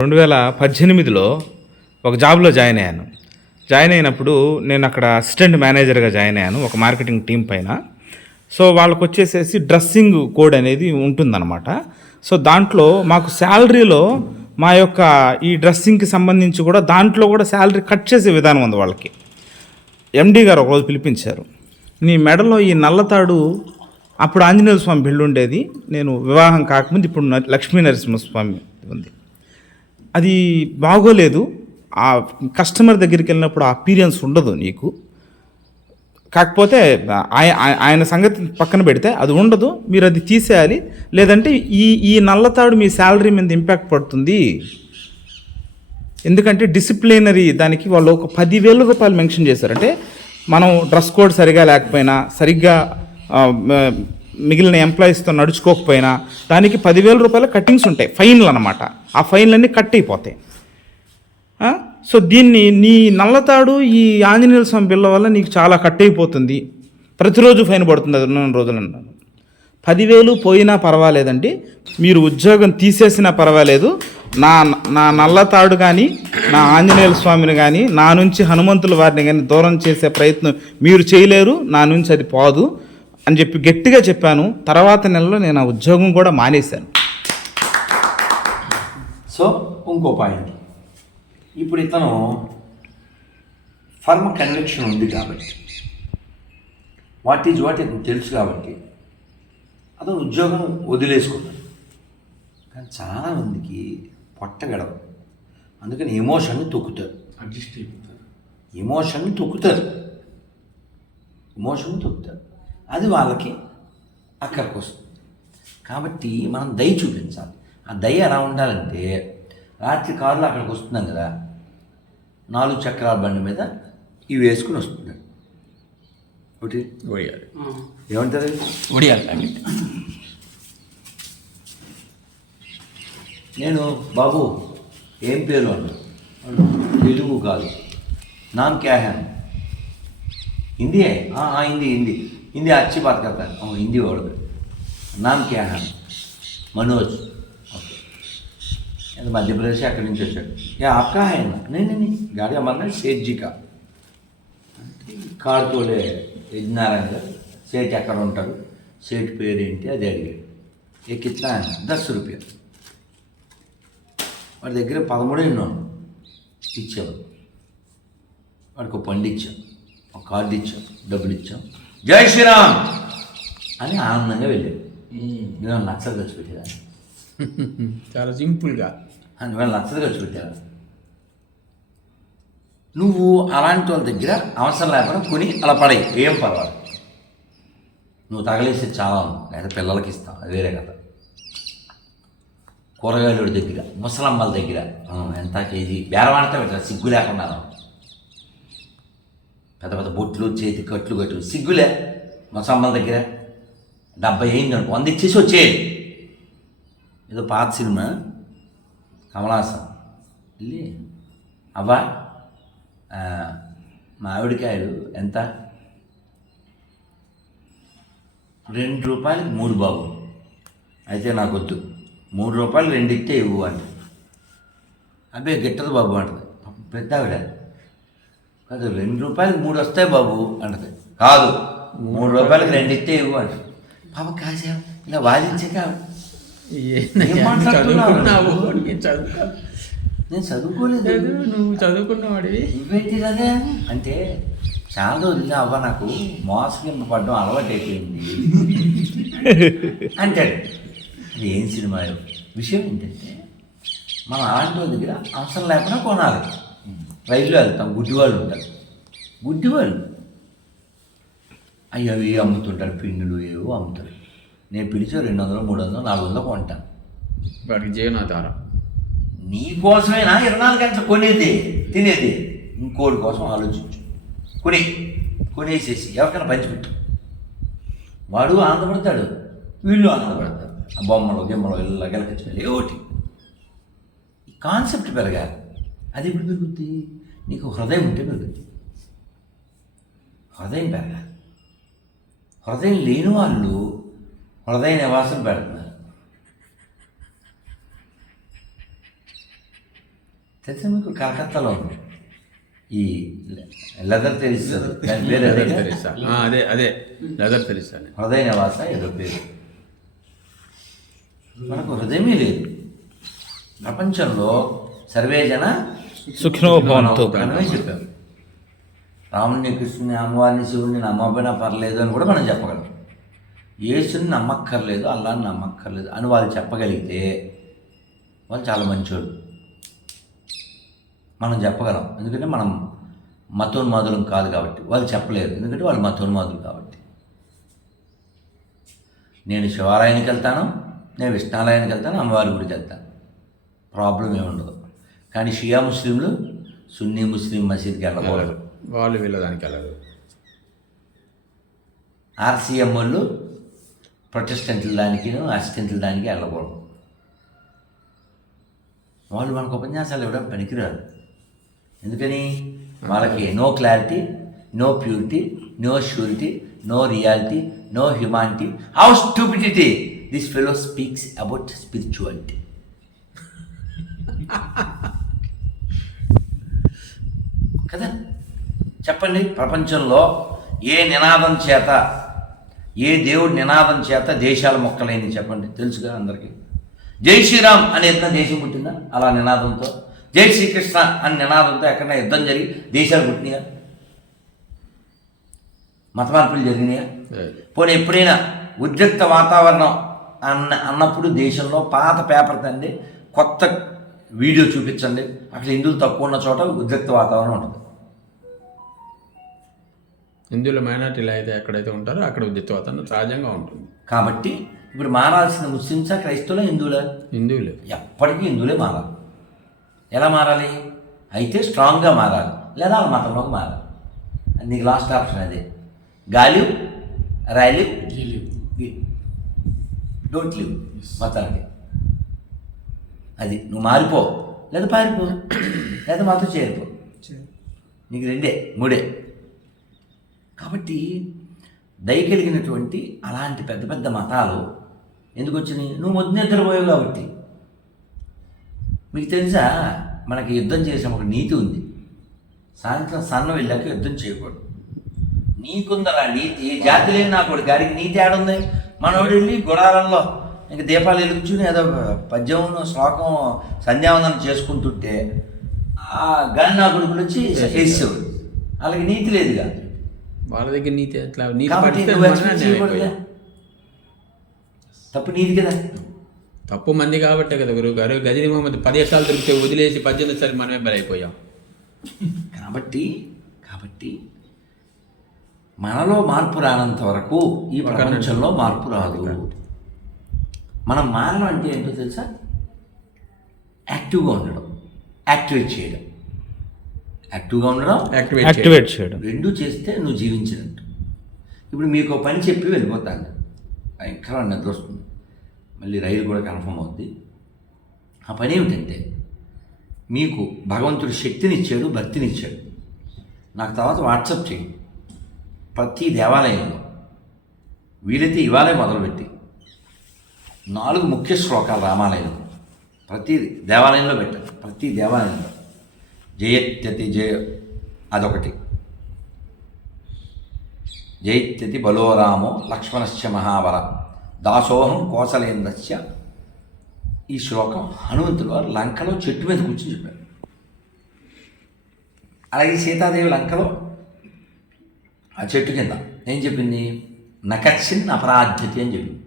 రెండు వేల పద్దెనిమిదిలో ఒక జాబ్లో జాయిన్ అయ్యాను. జాయిన్ అయినప్పుడు నేను అక్కడ అసిస్టెంట్ మేనేజర్గా జాయిన్ అయ్యాను ఒక మార్కెటింగ్ టీం పైన. సో వాళ్ళకు వచ్చేసేసి డ్రెస్సింగ్ కోడ్ అనేది ఉంటుందన్నమాట. సో దాంట్లో మాకు శాలరీలో మా యొక్క ఈ డ్రెస్సింగ్కి సంబంధించి కూడా దాంట్లో కూడా శాలరీ కట్ చేసే విధానం ఉంది వాళ్ళకి. ఎండీ గారు ఒకరోజు పిలిపించారు నీ మెడలో ఈ నల్లతాడు అప్పుడు ఆంజనేయ స్వామి బిల్లు ఉండేది నేను వివాహం కాకముందు ఇప్పుడు లక్ష్మీ నరసింహస్వామి ఉంది. అది బాగోలేదు. ఆ కస్టమర్ దగ్గరికి వెళ్ళినప్పుడు ఆ అపీరియన్స్ ఉండదు నీకు. కాకపోతే ఆయన సంగతి పక్కన పెడితే అది ఉండదు. మీరు అది తీసేయాలి. లేదంటే ఈ ఈ నల్లతాడు మీ శాలరీ మీద ఇంపాక్ట్ పడుతుంది. ఎందుకంటే డిసిప్లినరీ దానికి వాళ్ళు ఒక పదివేల రూపాయలు మెన్షన్ చేశారంటే మనం డ్రెస్ కోడ్ సరిగా లేకపోయినా సరిగ్గా మిగిలిన ఎంప్లాయీస్తో నడుచుకోకపోయినా దానికి పదివేల రూపాయల కట్టింగ్స్ ఉంటాయి ఫైన్లు అనమాట ఆ ఫైన్లన్నీ కట్ అయిపోతాయి. సో దీన్ని నీ నల్లతాడు ఈ ఆంజనేయ స్వామి బిల్ల వల్ల నీకు చాలా కట్ అయిపోతుంది. ప్రతిరోజు ఫైన్ పడుతుంది అది ఉన్న రోజులు అన్నాను పదివేలు పోయినా పర్వాలేదండి. మీరు ఉద్యోగం తీసేసినా పర్వాలేదు. నా నా నల్లతాడు కానీ నా ఆంజనేయ స్వామిని కానీ నా నుంచి హనుమంతుల వారిని కానీ దూరం చేసే ప్రయత్నం మీరు చేయలేరు. నా నుంచి అది పోదు. అని చెప్పి గట్టిగా చెప్పాను. తర్వాత నెలలో నేను ఆ ఉద్యోగం కూడా మానేశాను. సో ఇంకో పాయింట్. ఇప్పుడు ఇతను ఫర్మ్ కన్విక్షన్ ఉంది కాబట్టి. వాట్ ఈజ్ వాట్ ఇతను తెలుసు కాబట్టి అతను ఉద్యోగం వదిలేసుకున్నాడు. కానీ చాలామందికి పొట్ట గడవ అందుకని ఎమోషన్ని తొక్కుతారు. అడ్జస్ట్ అయిపోతారు. ఎమోషన్ని తొక్కుతారు. ఎమోషన్ తొక్కుతారు. అది వాళ్ళకి అక్కడికి వస్తుంది కాబట్టి మనం దయ చూపించాలి. ఆ దయ ఎలా ఉండాలంటే రాత్రి కారులో అక్కడికి వస్తున్నాం కదా నాలుగు చక్రాల బండి మీద ఇవి వేసుకుని వస్తున్నాడు. ఒకటి ఒడియాలి. ఏమంటారు? ఒడియాలి నేను బాబు ఏం పేరు అన్నాడు తెలుగు కాదు. నామ్ క్యా హిందీ హిందీయే హిందీ హిందీ. हिंदी अच्छी बात करता है हम हिंदी वर्ड नाम क्या है मनोज ओके मध्य प्रदेश से अक् ये आपका है ना नहीं नहीं नहीं गाड़ी हमारा ना सेठ जी का कार తోలే గారు. సేట్ ఎక్కడ ఉంటారు? సేట్ పేరేంటి? అది అడిగాడు. ఏ కిట్లా దస్ రూపాయ. వాడి దగ్గర పదమూడు ఉన్నాను ఇచ్చాం వాడికి ఒక పండు ఇచ్చాం ఒక కార్డు ఇచ్చాం. డబ్బులు ఇచ్చాం. జై శ్రీరామ్. అని ఆనందంగా వెళ్ళాడు. నేను లక్షలు ఖర్చు పెట్టేదా చాలా సింపుల్గా. నువ్వు లక్షలు ఖర్చు పెట్టావా నువ్వు అలాంటి వాళ్ళ దగ్గర అవసరం లేకుండా కొని అలా పడేయి. ఏం పర్వాలేదు. నువ్వు తగలేసి చాలా. లేదా పిల్లలకి ఇస్తాం. అది వేరే కథ. కూరగాయల దగ్గర ముసలమ్మల దగ్గర. ఆ, ఎంత కేజీ? బేరవాడితే పెట్టారు సిగ్గు లేకుండా పెద్ద పెద్ద బొట్లు చేతి కట్లు కట్టు. సిగ్గులే మా సంబంధం దగ్గర. డెబ్బై అయింది అనుకో వంద ఇచ్చేసి వచ్చేది ఏదో పాత సినిమా. కమలాసం వెళ్ళి అవ్వా మామిడికాయలు ఎంత? రెండు రూపాయలు మూడు బాబు. అయితే నాకు వద్దు మూడు రూపాయలు రెండు ఇస్తే ఇవ్వు అంటే. అబ్బే గిట్టదు బాబు అంటది. పెద్ద ఆవిడ కాదు రెండు రూపాయలకి మూడు వస్తాయి బాబు అంటది. కాదు మూడు రూపాయలకి రెండు ఇస్తే ఇవ్వు అంటే పాప కాసా ఇలా వాదించక నేను చదువుకో. నేను చదువుకోలేదు. చదువు నువ్వు చదువుకున్నవాడివి నువ్వేంటి అదే అంటే చాలా రోజులు అవ్వ నాకు మోసగింపబడడం అలవాటు అయిపోయింది అంటాడు. అది ఏం సినిమా? విషయం ఏంటంటే మనం వాళ్ళ దగ్గర అవసరం లేకుండా కొనాలి. రైల్లో వెళ్తాం గుడ్డివాళ్ళు ఉంటారు. గుడ్డివాళ్ళు? అయ్యో అవి అమ్ముతుంటారు పిండిలు ఏవో అమ్ముతారు. నేను పిలిచే రెండు వందలు మూడు వందలు నాలుగు వందలు కొంటాను వాడికి జీవనాధారం. నీ కోసమేనా? ఇరవై నాలుగు గంటలు కొనేది తినేది. ఇంకోటి కోసం ఆలోచించు. కొని కొనేసేసి ఎవరికైనా పంచిపెట్టు వాడు ఆనందపడతాడు వీళ్ళు ఆనందపడతారు. ఆ బొమ్మలు గిమ్మలు ఇళ్ళ గెలకచ్చి ఒకటి ఈ కాన్సెప్ట్ పెరగాలి. అది ఎప్పుడు పెరుగుద్ది? నీకు హృదయం ఉంటే పెరుగుద్ది. హృదయం పెరగాలి. హృదయం లేని వాళ్ళు హృదయ నివాసం పెడుతున్నారు తెలుసా మీకు? కలకత్తాలో ఉంది. ఈ లెదర్ తెలుస్తుంది దాని పేరు అదే తెరిసా అదే అదే. లెదర్ తెరిసా హృదయ నివాస ఏదో పేరు. మనకు హృదయమే లేదు. ప్రపంచంలో సర్వే జన సుఖినో భవంతు. మనమే చెప్పాం రాముని కృష్ణుని అమ్మవారిని శివుడిని నమ్మకపోయినా పర్లేదు అని కూడా మనం చెప్పగలం. యేసుని నమ్మక్కర్లేదు అల్లాని నమ్మక్కర్లేదు అని వాళ్ళు చెప్పగలిగితే వాళ్ళు చాలా మంచోళ్ళు. మనం చెప్పగలం. ఎందుకంటే మనం మతోన్మాదులం కాదు కాబట్టి. వాళ్ళు చెప్పలేరు. ఎందుకంటే వాళ్ళు మతోన్మాదులు కాబట్టి. నేను శివాలయానికి వెళ్తాను నేను విష్ణాలయానికి వెళ్తాను అమ్మవారి గుడికి వెళ్తాను. ప్రాబ్లం ఏమి ఉండదు కానీ షియా ముస్లింలు సున్నీ ముస్లిం మసీద్కి వెళ్ళకూడదు. వాళ్ళు వెళ్ళడానికి వెళ్ళరు ఆర్సీఎం వాళ్ళు ప్రొటెస్టెంట్ల దానికి అసిస్టెంట్ల దానికి వెళ్ళకూడదు. వాళ్ళు మనకు ఉపన్యాసాలు ఇవ్వడం పనికిరాదు. ఎందుకని? వాళ్ళకి no clarity no purity no surety no reality no humanity how stupidity this fellow speaks about spirituality కదా? చెప్పండి ప్రపంచంలో ఏ నినాదం చేత ఏ దేవుడి నినాదం చేత దేశాల మొక్కలైంది చెప్పండి తెలుసుగా అందరికీ. జై శ్రీరామ్ అనే యుద్ధం దేశం పుట్టిందా? అలా నినాదంతో. జై శ్రీకృష్ణ అనే నినాదంతో ఎక్కడైనా యుద్ధం జరిగి దేశాలు పుట్టినాయా? మత మార్పులు జరిగినాయా పోనీ ఎప్పుడైనా ఉద్రిక్త వాతావరణం అన్న అన్నప్పుడు దేశంలో పాత పేపర్ తండి కొత్త వీడియో చూపించండి. అక్కడ హిందువులు తక్కువ ఉన్న చోట ఉద్రిక్త వాతావరణం ఉంటుంది. హిందువుల మైనార్టీలు అయితే ఎక్కడైతే ఉంటారో అక్కడ ఉద్యత్వాతం సహజంగా ఉంటుంది. కాబట్టి ఇప్పుడు మారాల్సిన ముస్లిమ్సా క్రైస్తవులా హిందువులా? హిందువులు. ఎప్పటికీ హిందువులే మారాలి. ఎలా మారాలి? అయితే స్ట్రాంగ్గా మారాలి. లేదా వాళ్ళ మతంలోకి మారాలి. నీకు లాస్ట్ ఆప్షన్ అదే. గాలివ్ ర్యాలివ్ డోంట్ లివ్ మతానికి అది నువ్వు మారిపో. లేదా పారిపో. లేదా మాతో చేరిపో. నీకు రెండే మూడే. కాబట్టి దయ కలిగినటువంటి అలాంటి పెద్ద పెద్ద మతాలు ఎందుకు వచ్చినాయి? నువ్వు మొద్దు నిద్రపోయావు కాబట్టి. మీకు తెలుసా? మనకి యుద్ధం చేసే ఒక నీతి ఉంది. సాయంత్రం సన్న వెళ్ళాక యుద్ధం చేయకూడదు. నీకుందరా నీతి? జాతి లేని నా కొడుకు. గారికి నీతి ఆడుంది మనోడు వెళ్ళి గుడారంలో ఇంక దీపాలు వెలుగుచుని ఏదో పద్యం శ్లోకం సంధ్యావందనం చేసుకుంటుంటే ఆ గని నా కొడుకులు వచ్చి వేసేవాడు వాళ్ళకి నీతి లేదుగా. వాళ్ళ దగ్గర నీతి. అయిపోయాం. తప్పు నీది కదా. తప్పు మంది కాబట్టే కదా గురువు గారు. గజని మహమ్మద్ పది ఎట్టాలు దొరికితే వదిలేసి పద్దెనిమిది సార్లు మనమే బలైపోయాం. కాబట్టి కాబట్టి మనలో మార్పు రానంత వరకు ఈ ప్రపంచంలో మార్పు రాదు. మనం మారడం అంటే ఏంటో తెలుసా? యాక్టివ్గా ఉండడం. యాక్టివేట్ చేయడం. యాక్టివ్గా ఉండడం యాక్టివేట్ యాక్టివేట్ చేయడం. రెండు చేస్తే నువ్వు జీవించినట్టు. ఇప్పుడు మీకు పని చెప్పి వెళ్ళిపోతాను. భయంకరమైన నిద్ర వస్తుంది. మళ్ళీ రైలు కూడా కన్ఫర్మ్ అవుద్ది. ఆ పని ఏమిటంటే మీకు భగవంతుడు శక్తినిచ్చాడు భక్తినిచ్చాడు. నాకు తర్వాత వాట్సప్ చేయి. ప్రతి దేవాలయంలో వీలైతే ఇవాళే మొదలుపెట్టి. నాలుగు ముఖ్య శ్లోకాలు రామాలయంలో ప్రతి దేవాలయంలో పెట్టాలి ప్రతి దేవాలయంలో. జయత్యతి జయ అదొకటి. జైత్యతి బలోరామో లక్ష్మణశ్చ మహావర. దాసోహం కోసలేంద్రస్య ఈ శ్లోకం హనుమంతుడు వారు లంకలో చెట్టు మీద కూర్చొని చెప్పారు. అలాగే సీతాదేవి లంకలో ఆ చెట్టు కింద ఏం చెప్పింది? నకచ్చిన్ అపరాధ్యతి అని చెప్పింది.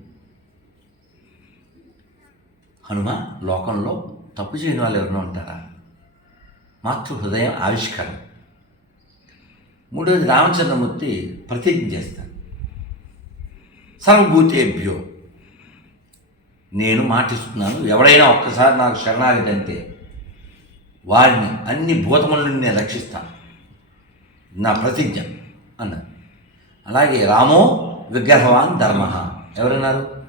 హనుమ లోకంలో తప్పు చేయని వాళ్ళు ఎవరైనా ఉంటారా మాతృ హృదయం ఆవిష్కరణ. మూడవది రామచంద్రమూర్తి ప్రతిజ్ఞ చేస్తాడు సర్వభూతేభ్యో నేను మాటిస్తున్నాను ఎవడైనా ఒక్కసారి నాకు శరణాగతి అంటే వారిని అన్ని భూతముల నుండి నేను రక్షిస్తాను. నా ప్రతిజ్ఞ అన్నారు అలాగే రామో విగ్రహవాన్ ధర్మ. ఎవరన్నారు?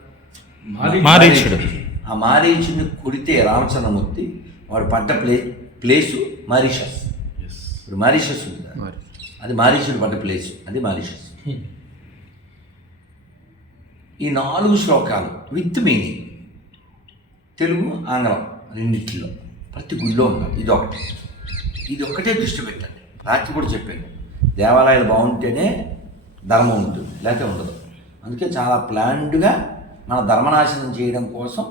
మారీచుడు. ఆ మారీచుని కొడితే రామచంద్రమూర్తి వాడు పడ్డ ప్లే ప్లేసు మారిషస్ ఇప్పుడు మారిషస్ ఉంది. అది మారీచుడు పడ్డ ప్లేస్ అది మారిషస్ ఈ నాలుగు శ్లోకాలు విత్ మీనింగ్ తెలుగు ఆంగ్లం రెండిట్లో ప్రతి గుళ్ళో ఉండాలి ఇది ఒకటి. ఇది ఒక్కటే దృష్టి పెట్టండి. రాత్రి కూడా చెప్పాను. దేవాలయాలు బాగుంటేనే ధర్మం ఉంటుంది. లేకపోతే ఉండదు. అందుకే చాలా ప్లాన్డ్గా మన ధర్మనాశనం చేయడం కోసం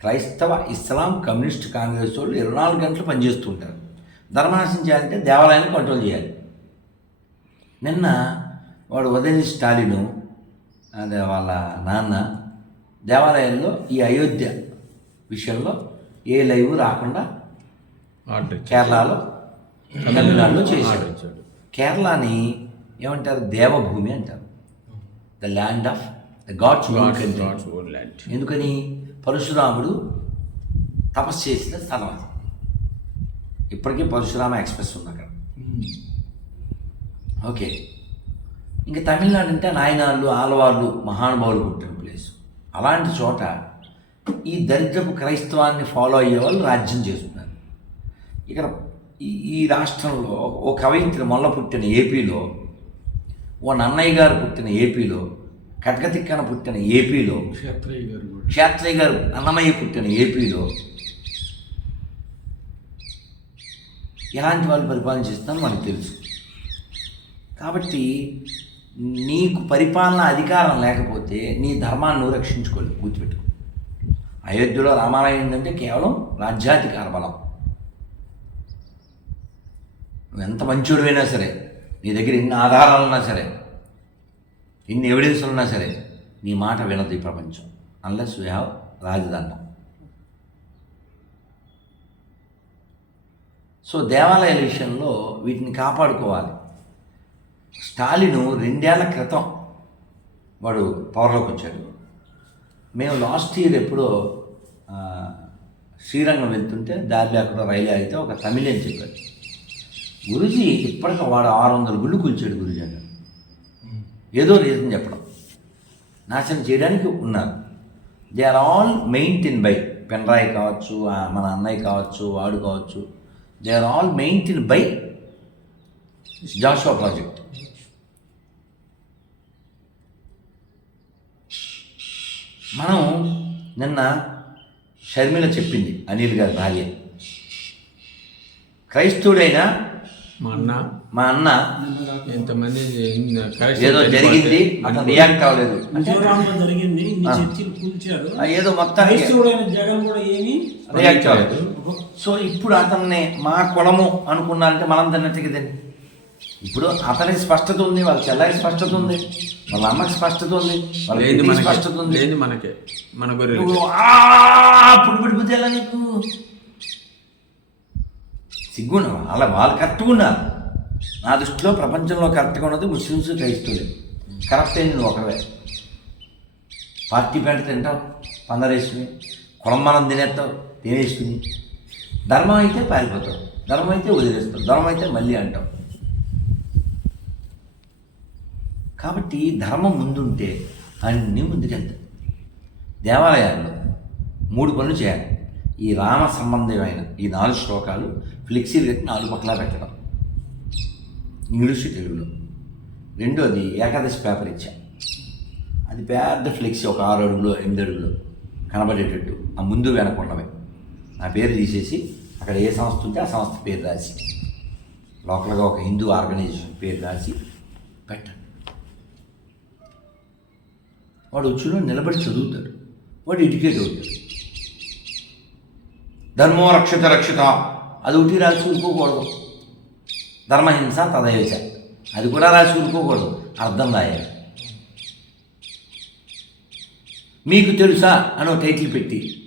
క్రైస్తవ ఇస్లాం కమ్యూనిస్ట్ కాంగ్రెస్ వాళ్ళు ఇరవై నాలుగు గంటలు పనిచేస్తూ ఉంటారు. ధర్మనాశనం చేయాలంటే దేవాలయాన్ని కంట్రోల్ చేయాలి. నిన్న వాడు ఉదయం స్టాలిను అదే వాళ్ళ నాన్న దేవాలయంలో ఈ అయోధ్య విషయంలో ఏ లైవ్ రాకుండా. కేరళలో తమిళనాడులో చేశాడు. కేరళని ఏమంటారు? దేవభూమి అంటారు. The land of the gods land. ఎందుకని? పరశురాముడు తపస్సు చేసిన స్థలం అది. ఇప్పటికీ పరశురామ ఎక్స్ప్రెస్ ఉంది అక్కడ. ఓకే. ఇంకా తమిళనాడు అంటే నాయనాళ్ళు ఆలవాళ్ళు మహానుభావులు పుట్టిన ప్లేస్. అలాంటి చోట ఈ దరిద్రపు క్రైస్తవాన్ని ఫాలో అయ్యే వాళ్ళు రాజ్యం చేస్తున్నారు. ఇక్కడ ఈ ఈ రాష్ట్రంలో ఓ కవయిత్రి మొల్ల పుట్టిన ఏపీలో ఓ నన్నయ్య గారు పుట్టిన ఏపీలో కటకతిక్కన పుట్టిన ఏపీలో క్షేత్రయ్య గారు క్షేత్రయ్య గారు అన్నమయ్య పుట్టిన ఏపీలో ఎలాంటి వాళ్ళు పరిపాలన చేస్తారో మనకు తెలుసు. కాబట్టి నీకు పరిపాలన అధికారం లేకపోతే నీ ధర్మాన్ని నువ్వు రక్షించుకోలేవు గుర్తుపెట్టుకో. అయోధ్యలో రామాలయం ఏంటంటే కేవలం రాజ్యాధికార బలం. నువ్వు ఎంత మంచోడివైనా సరే నీ దగ్గర ఎన్ని ఆధారాలు ఉన్నా సరే ఎన్ని ఎవిడెన్స్ ఉన్నా సరే నీ మాట వినదు ఈ ప్రపంచం అన్లెస్ యూ హ్యావ్ రాజదండం సో దేవాలయాల విషయంలో వీటిని కాపాడుకోవాలి. స్టాలిను రెండేళ్ళ క్రితం వాడు పవర్లోకి వచ్చాడు. మేము లాస్ట్ ఇయర్ ఎప్పుడో శ్రీరంగం వెళ్తుంటే దారిలో అక్కడ రైలు ఆగితే ఒక తమిళని చెప్పాడు. గురుజీ ఇప్పటికి వాడు ఆరు వందల గుళ్ళు కూల్చాడు గురుజీ అన్నాడు. ఏదో రీజన్ చెప్పడం. నాశనం చేయడానికి ఉన్నారు. They are all maintain by పెన్రాయ్ కావచ్చు మన అన్నయ్య కావచ్చు వాడు కావచ్చు. They are all maintain by Joshua project మనం నిన్న షర్మిల చెప్పింది అనిల్ గారి భార్య. క్రైస్తవుడైనా మా అన్న. మా అన్న ఎంతమంది ఏదో జరిగింది అతను రియాక్ట్ అవ్వలేదు జరిగింది ఏదో క్రైస్తవుడైన జగన్ కూడా ఏమి రియాక్ట్ అవ్వలేదు సో ఇప్పుడు అతన్ని మా కులము అనుకున్నారంటే మనం తిన్నట్టు కదండి ఇప్పుడు అతనికి స్పష్టత ఉంది వాళ్ళ చెల్లకి స్పష్టత ఉంది వాళ్ళ అమ్మకి స్పష్టత ఉంది వాళ్ళ స్పష్టత ఉంది. లేదు మనకే మన అప్పుడు పడిపోతే ఎలా నీకు? సిగ్గున్నా వాళ్ళ వాళ్ళు కరెక్ట్గా ఉన్నారు. నా దృష్టిలో ప్రపంచంలో కరెక్ట్గా ఉన్నది ముస్లిమ్స్ క్రైస్తవులే. కరెక్ట్ అయింది నువ్వు ఒకవే. పార్టీ పేట తింటావు పందరేసుకుని కులం మనం తినేస్తావు తినేసుకుని. ధర్మం అయితే పారిపోతాం. ధర్మం అయితే వదిలేస్తాం. ధర్మం అయితే మళ్ళీ అంటాం. కాబట్టి ధర్మం ముందుంటే అన్నీ ముందుకెళ్తాయి. దేవాలయాల్లో మూడు పనులు చేయాలి. ఈ రామ సంబంధమైన ఈ నాలుగు శ్లోకాలు ఫ్లెక్సీలు కట్టి నాలుగు పక్కల పెట్టడం. ఇంగ్లీషు తెలుగులో. రెండోది ఏకాదశి పేపర్ ఇచ్చా. అది పెద్ద ఫ్లెక్సీ ఒక ఆరు అడుగులు ఎనిమిది అడుగులు కనబడేటట్టు. ఆ ముందు వెనకుండమే నా పేరు తీసేసి అక్కడ ఏ సంస్థ ఉంటే ఆ సంస్థ పేరు రాసి లోకల్గా ఒక హిందూ ఆర్గనైజేషన్ పేరు రాసి పెట్టండి. వాడు వచ్చిన నిలబడి చదువుతాడు. వాడు ఎడ్యుకేట్ అవుతాడు. ధర్మో రక్షిత రక్షిత అది ఒకటి రాసి ఊరుకోకూడదు. ధర్మహింస తదయచ అది కూడా రాసి ఊరుకోకూడదు. అర్థం రాయాలి. మీకు తెలుసా అని ఒక టైటిల్ పెట్టి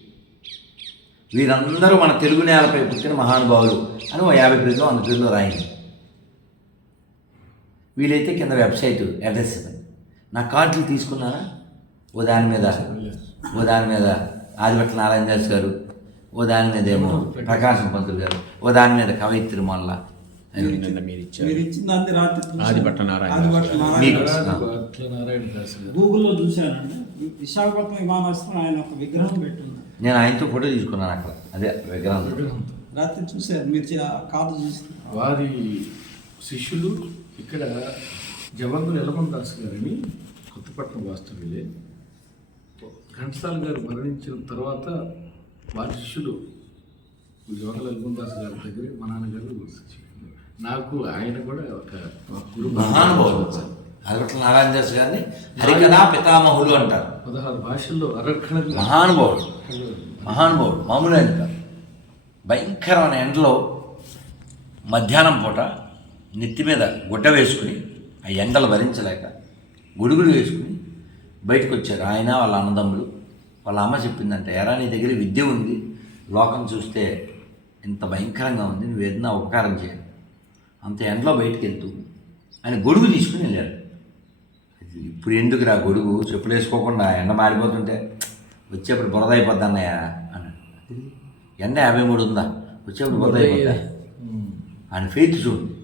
వీరందరూ మన తెలుగు నేలపై పుట్టిన మహానుభావులు అని ఓ యాభై పేజీలో వంద పేజీలో రాయండి. వీలైతే కింద వెబ్సైట్ అడ్రస్ నా కార్డులు తీసుకున్నారా? ఓ దాని మీద ఓ దాని మీద ఆదిభట్ల నారాయణ దాస్ గారు ఓ దాని మీద ఏమో ప్రకాశం పంతులు గారు ఓ దాని మీద కవయిత్రి మొల్ల నారాయణ గూగుల్లో చూశానండి. విశాఖపట్నం విమానాశ్రయం ఆయన ఒక విగ్రహం పెట్టున్నారు నేను ఆయనతో ఫోటో తీసుకున్నాను అక్కడ. అదే విగ్రహం. రాత్రి చూశారు మీరు కాదు చూసి వారి శిష్యులు ఇక్కడ జవంగుల ఎలమన్ దాస్ గారిని కొత్తపట్నం వాస్తవ్యులే. ఘంటసాల గారు మరణించిన తర్వాత వారి శిష్యులు జవహర్ లల్గుందాస్ గారి దగ్గర మా నాన్నగారు నాకు ఆయన కూడా ఒక గురు మహానుభావుడు. అరగట్ల నారాయణ దాస్ గారిని హరికథా పితామహులు అంటారు. పదహారు భాషల్లో అరక్షణ మహానుభావుడు. మహానుభావుడు మామూలు ఆయన కాదు భయంకరమైన ఎండలో మధ్యాహ్నం పూట నెత్తి మీద గుడ్డ వేసుకుని ఆ ఎండలు భరించలేక గొడుగులు వేసుకుని బయటకు వచ్చారు ఆయన వాళ్ళ అన్నదమ్ములు. వాళ్ళ అమ్మ చెప్పిందంట ఎరా నీ దగ్గర విద్య ఉంది. లోకం చూస్తే ఇంత భయంకరంగా ఉంది. నువ్వు ఏదైనా ఉపకారం చేయాలి. అంత ఎండలో బయటకు వెళ్తూ ఆయన గొడుగు తీసుకుని వెళ్ళారు. అది ఇప్పుడు ఎందుకు రా గొడుగు? చెప్పులు వేసుకోకుండా ఎండ మారిపోతుంటే వచ్చేప్పుడు బురద అయిపోద్ది అన్నయ్య అన్నాడు. ఎండ యాభై మూడు ఉందా? వచ్చేప్పుడు బురద అయిపోద్దా? ఆయన ఫెయిత్ చూడు.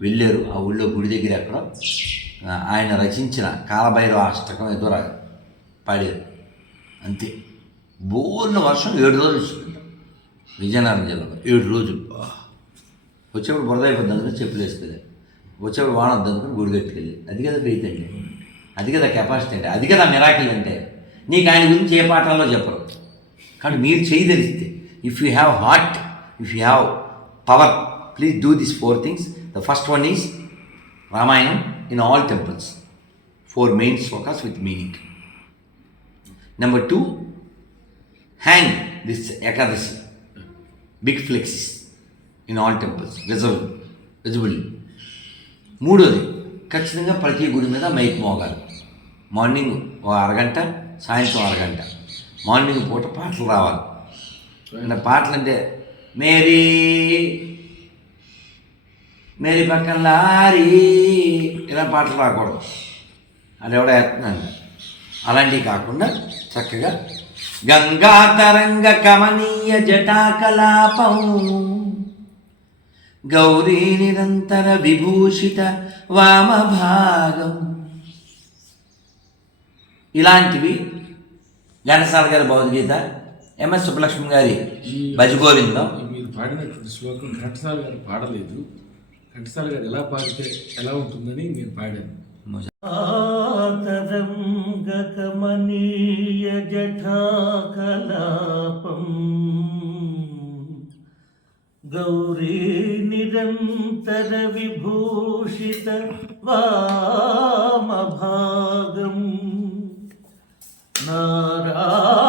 వెళ్ళారు. ఆ ఊళ్ళో గుడి దగ్గర ఎక్కడో ఆయన రచించిన కాలభైరవ అష్టకం ఏదో రా పాడారు. అంతే. బోర్న వర్షం ఏడు రోజులు వచ్చింది. విజయనగరం జిల్లాలో ఏడు రోజులు. వచ్చేప్పుడు బురద అయిపోద్ది అందుకని చెప్పులు వేసుకోలేదు వచ్చేప్పుడు వాన వద్దు అనుకుని గుడి కట్టుకెళ్ళి అది కదా ఫెయిత్ అంటే అది కదా కెపాసిటీ అంటే అది కదా మిరాకిల్ అంటే. నీకు ఆయన గురించి ఏ పాఠాల్లో చెప్పరు. కానీ మీరు చేయదలిస్తే if you have heart if you have power please do this four things the first one is Ramayanam in all temples four main shlokas with meaning number two hang this Ekadashi big flexes in all temples visible visible మూడోది ఖచ్చితంగా ప్రతి గుడి మీద mic మోగాలి. Morning ఒక అరగంట సాయంత్రం అరగంట. Morning పూట పాటలు రావాలి. అంటే పాటలు అంటే మేరీ మేరీ పక్కన లారీ ఇలా పాటలు రాకూడదు. అది ఎవడో వేస్తున్నాను అలాంటివి కాకుండా చక్కగా గంగా తరంగ కమనీయ జటాకలాపం గౌరీ నిరంతర విభూషిత వామభాగం. ఇలాంటివి ఘనసాల గారి భగవద్గీత ఎంఎస్ సుబ్బలక్ష్మి గారి భజగోవిందం. మీరు పాడిన శ్లోకం ఘంటసాల గారు పాడలేదు. ఘంటసాల గారు ఎలా పాడితే ఎలా ఉంటుందని నేను పాడాను. తరంగకమనీయ జఠాకలాపం. గౌరీ నిరంతర విభూషిత వామభా Nara.